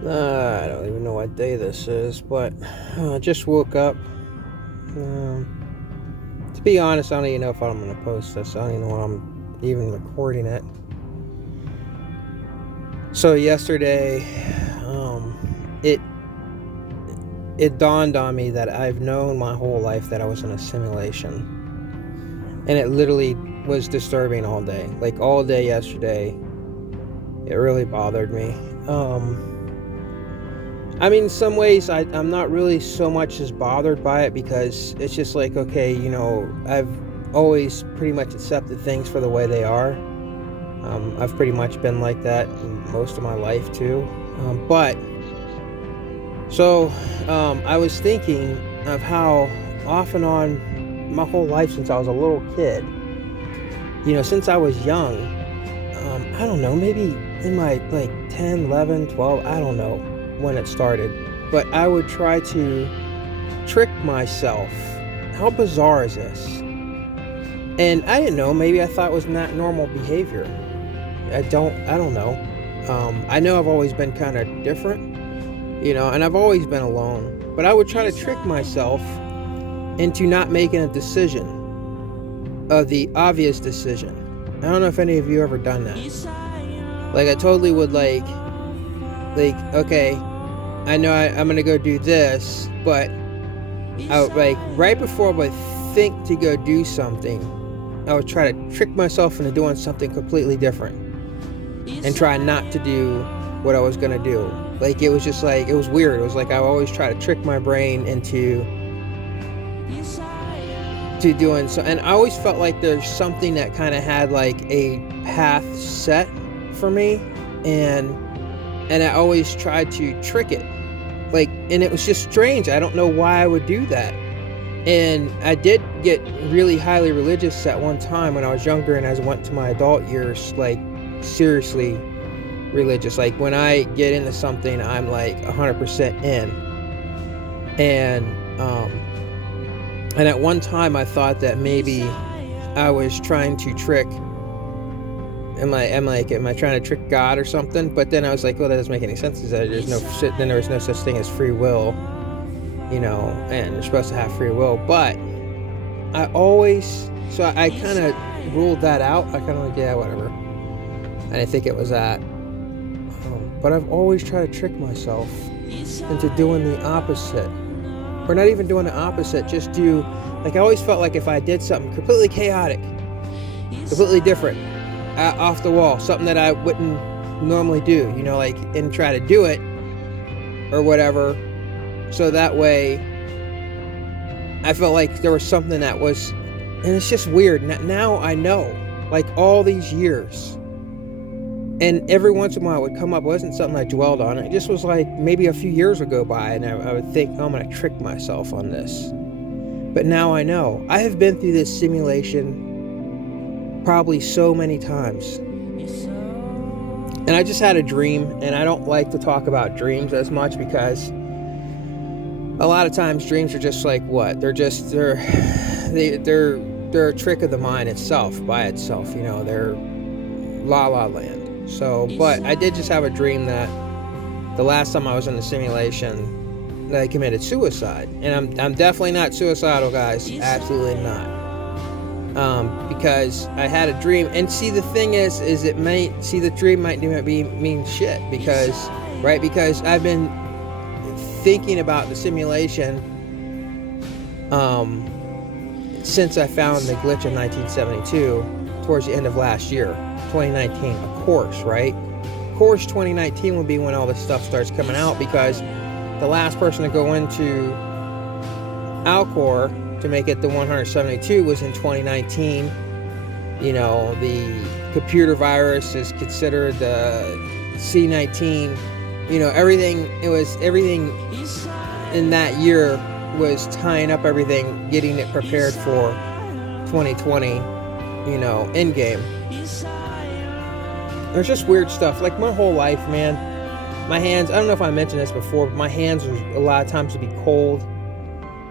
I don't even know what day this is, but I just woke up. To be honest, I don't even know if I'm going to post this. I don't even know when I'm even recording it. So yesterday, it dawned on me that I've known my whole life that I was in a simulation, and it literally was disturbing all day. Like all day yesterday, it really bothered me. I mean, in some ways, I'm not really so much as bothered by it because it's just like, okay, I've always pretty much accepted things for the way they are. I've pretty much been like that most of my life too. I was thinking of how off and on my whole life since I was a little kid, since I was young, I don't know, maybe in my like 10, 11, 12, I don't know when it started, but I would try to trick myself. How bizarre is this? And I didn't know, maybe I thought it was not normal behavior. I don't know. I know I've always been kind of different, and I've always been alone, but I would try to trick myself into not making a decision, of the obvious decision. I don't know if any of you ever done that. Like I totally would like, okay, I know I'm gonna go do this, but I would, like, right before I would think to go do something, I would try to trick myself into doing something completely different and try not to do what I was gonna do. Like it was just like, it was weird. It was like I always try to trick my brain into doing so, and I always felt like there's something that kind of had like a path set for me, and I always tried to trick it, like, and it was just strange. I don't know why I would do that. And I did get really highly religious at one time when I was younger, and as I went to my adult years, like seriously religious. Like when I get into something, I'm like 100% in. And at one time I thought that maybe I was trying to trick, am I trying to trick God or something? But then I was like, well, that doesn't make any sense. Then there was no such thing as free will, and you're supposed to have free will. But I kind of ruled that out. I kind of like, yeah, whatever. I didn't think it was that. But I've always tried to trick myself into doing the opposite. Or not even doing the opposite, just do, like I always felt like if I did something completely chaotic, completely different, off the wall, something that I wouldn't normally do, and try to do it or whatever, so that way I felt like there was something that was, and it's just weird. Now I know, like all these years, and every once in a while it would come up. It wasn't something I dwelled on. It just was like maybe a few years would go by and I would think, oh, I'm going to trick myself on this. But now I know. I have been through this simulation probably so many times. And I just had a dream, and I don't like to talk about dreams as much because a lot of times dreams are just like what? They're a trick of the mind itself, by itself. They're la la land. So, but I did just have a dream that the last time I was in the simulation that I committed suicide. And I'm definitely not suicidal, guys. Absolutely not. Because I had a dream. And see, the thing is the dream might mean shit. Because I've been thinking about the simulation since I found the glitch in 1972 towards the end of last year. 2019, of course, right? Of course, 2019 will be when all this stuff starts coming out, because the last person to go into Alcor to make it the 172 was in 2019. The computer virus is considered the C19. Everything in that year was tying up everything, getting it prepared for 2020, end game. There's just weird stuff. Like my whole life, man, my hands, I don't know if I mentioned this before, but my hands a lot of times would be cold.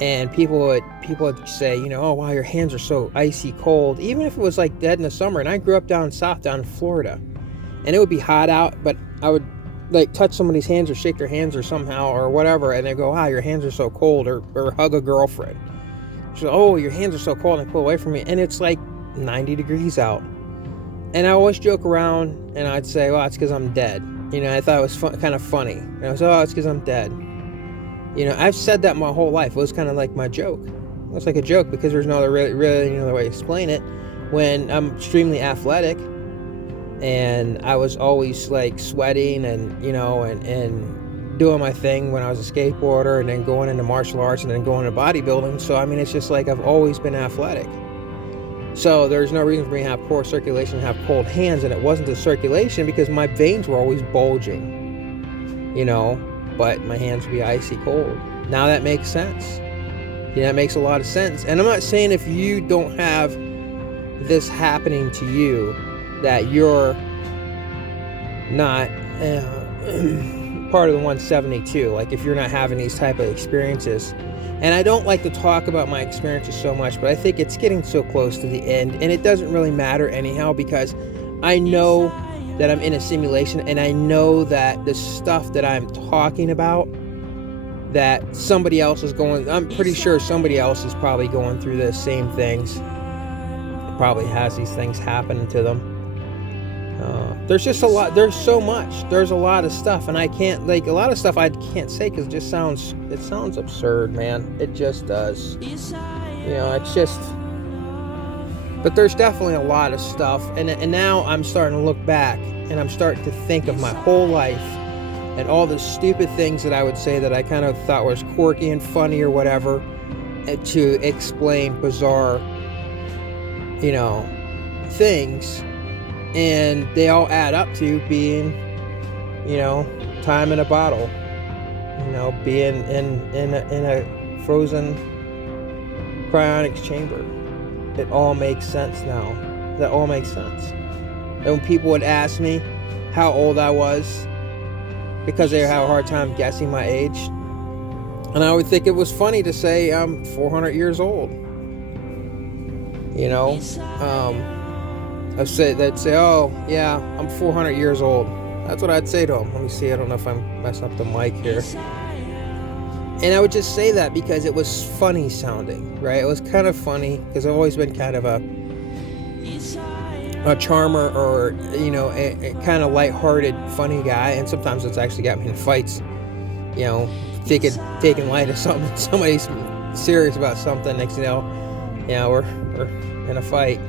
And people would say, oh wow, your hands are so icy cold. Even if it was like dead in the summer. And I grew up down south, down in Florida. And it would be hot out, but like touch somebody's hands or shake their hands or somehow or whatever, and they go, "Wow, your hands are so cold," or hug a girlfriend. She's like, "Oh, your hands are so cold," and pull away from me, and it's like 90 degrees out. And I always joke around, and I'd say, "Well, it's because I'm dead." You know, I thought it was kind of funny. And I was, "Oh, it's because I'm dead." You know, I've said that my whole life. It was kind of like my joke. It was like a joke because there's no other really no other way to explain it. When I'm extremely athletic, and I was always like sweating and, you know, and doing my thing when I was a skateboarder, and then going into martial arts, and then going into bodybuilding. So, I mean, it's just like I've always been athletic. So there's no reason for me to have poor circulation and have cold hands, and it wasn't the circulation because my veins were always bulging, you know, but my hands would be icy cold. Now that makes sense. Yeah, that makes a lot of sense. And I'm not saying if you don't have this happening to you that you're not part of the 172, like if you're not having these type of experiences. And I don't like to talk about my experiences so much, but I think it's getting so close to the end, and it doesn't really matter anyhow, because I know that I'm in a simulation, and I know that the stuff that I'm talking about, that somebody else is going, I'm pretty sure somebody else is probably going through the same things, probably has these things happening to them. There's just a lot, there's so much, there's a lot of stuff, and I can't, like, a lot of stuff I can't say because it sounds absurd, man. It just does. You know, it's just, but there's definitely a lot of stuff, and now I'm starting to look back, and I'm starting to think of my whole life, and all the stupid things that I would say that I kind of thought was quirky and funny or whatever, to explain bizarre, you know, things. And they all add up to being, you know, time in a bottle, you know, being in a frozen cryonics chamber. It all makes sense now. That all makes sense. And when people would ask me how old I was, because they have a hard time guessing my age, and I would think it was funny to say I'm 400 years old. You know, they'd say, "Oh, yeah, I'm 400 years old." That's what I'd say to them. Let me see, I don't know if I'm messing up the mic here. And I would just say that because it was funny sounding, right? It was kind of funny because I've always been kind of a charmer, or, you know, a kind of lighthearted, funny guy. And sometimes it's actually got me in fights, you know, taking light of something. Somebody's serious about something, next thing you know, we're in a fight.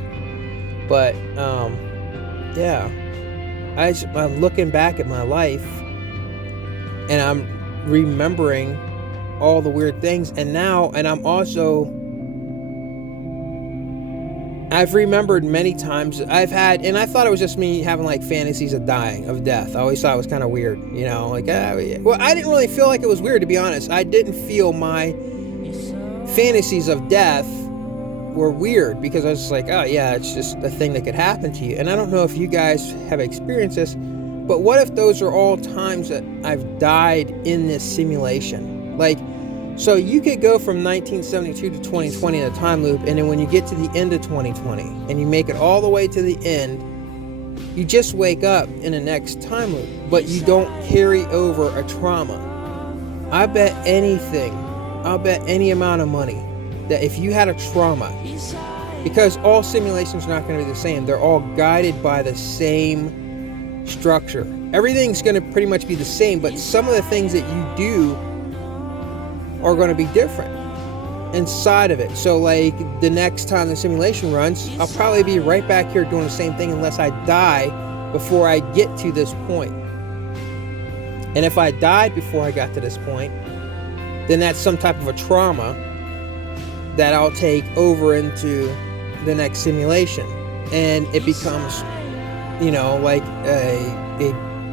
But, yeah, I'm looking back at my life, and I'm remembering all the weird things, and I've remembered many times and I thought it was just me having like fantasies of dying, of death. I always thought it was kind of weird, you know, like, well, I didn't really feel like it was weird, to be honest. I didn't feel my fantasies of death were weird, because I was just like, oh yeah, it's just a thing that could happen to you. And I don't know if you guys have experienced this, but what if those are all times that I've died in this simulation? Like, so you could go from 1972 to 2020 in a time loop, and then when you get to the end of 2020 and you make it all the way to the end, you just wake up in the next time loop, but you don't carry over a trauma. I'll bet any amount of money that if you had a trauma, because all simulations are not going to be the same, they're all guided by the same structure. Everything's going to pretty much be the same, but some of the things that you do are going to be different inside of it. So like the next time the simulation runs, I'll probably be right back here doing the same thing unless I die before I get to this point. And if I died before I got to this point, then that's some type of a trauma that I'll take over into the next simulation, and it becomes, you know, like I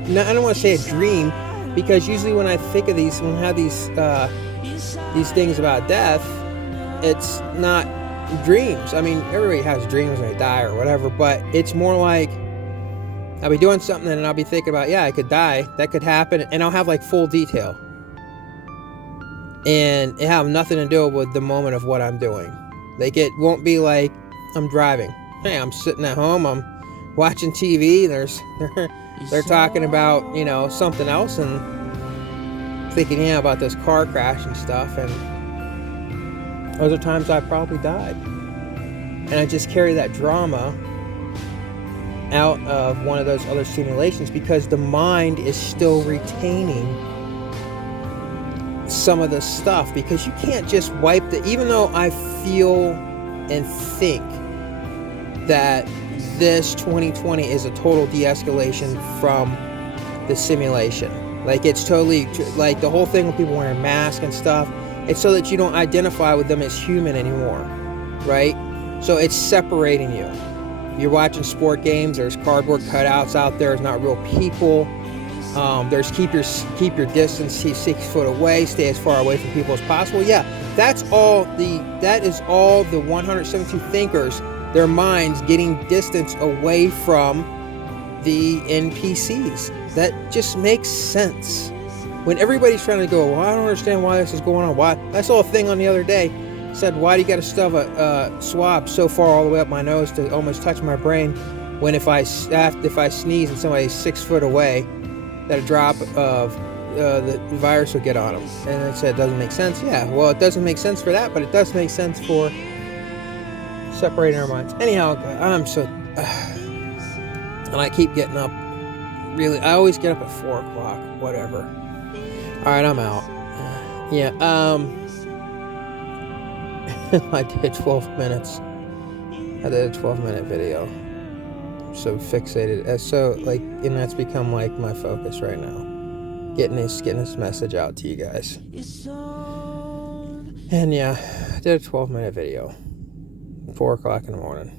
don't want to say a dream, because usually when I think of these, when I have these things about death, it's not dreams. I mean, everybody has dreams when they die or whatever, but it's more like I'll be doing something and I'll be thinking about, yeah, I could die, that could happen, and I'll have like full detail. And it have nothing to do with the moment of what I'm doing. Like, it won't be like I'm driving. Hey, I'm sitting at home, I'm watching TV, they're talking about, you know, something else and thinking, yeah, about this car crash and stuff. And those are times I probably died. And I just carry that drama out of one of those other simulations because the mind is still retaining some of the stuff, because you can't just wipe the, even though I feel and think that this 2020 is a total de-escalation from the simulation. Like, it's totally, like, the whole thing with people wearing masks and stuff, it's so that you don't identify with them as human anymore, right? So it's separating you. You're watching sport games, there's cardboard cutouts out there, there's not real people. There's keep your distance, 6 foot away, stay as far away from people as possible. Yeah, that is all the 172 thinkers, their minds getting distance away from the NPCs. That just makes sense. When everybody's trying to go, well, I don't understand why this is going on. Why? I saw a thing on the other day, said, why do you got to shove a swab so far all the way up my nose to almost touch my brain, when if I sneeze and somebody's 6 foot away, that a drop of the virus will get on them? And it said, doesn't make sense. Yeah, well, it doesn't make sense for that, but it does make sense for separating our minds. Anyhow, I'm so... and I keep getting up. Really, I always get up at 4 o'clock, whatever. Alright, I'm out. Yeah, I did 12 minutes. I did a 12-minute video. I'm so fixated. And that's become like my focus right now. Getting this message out to you guys. And yeah, I did a 12-minute video. 4 o'clock in the morning.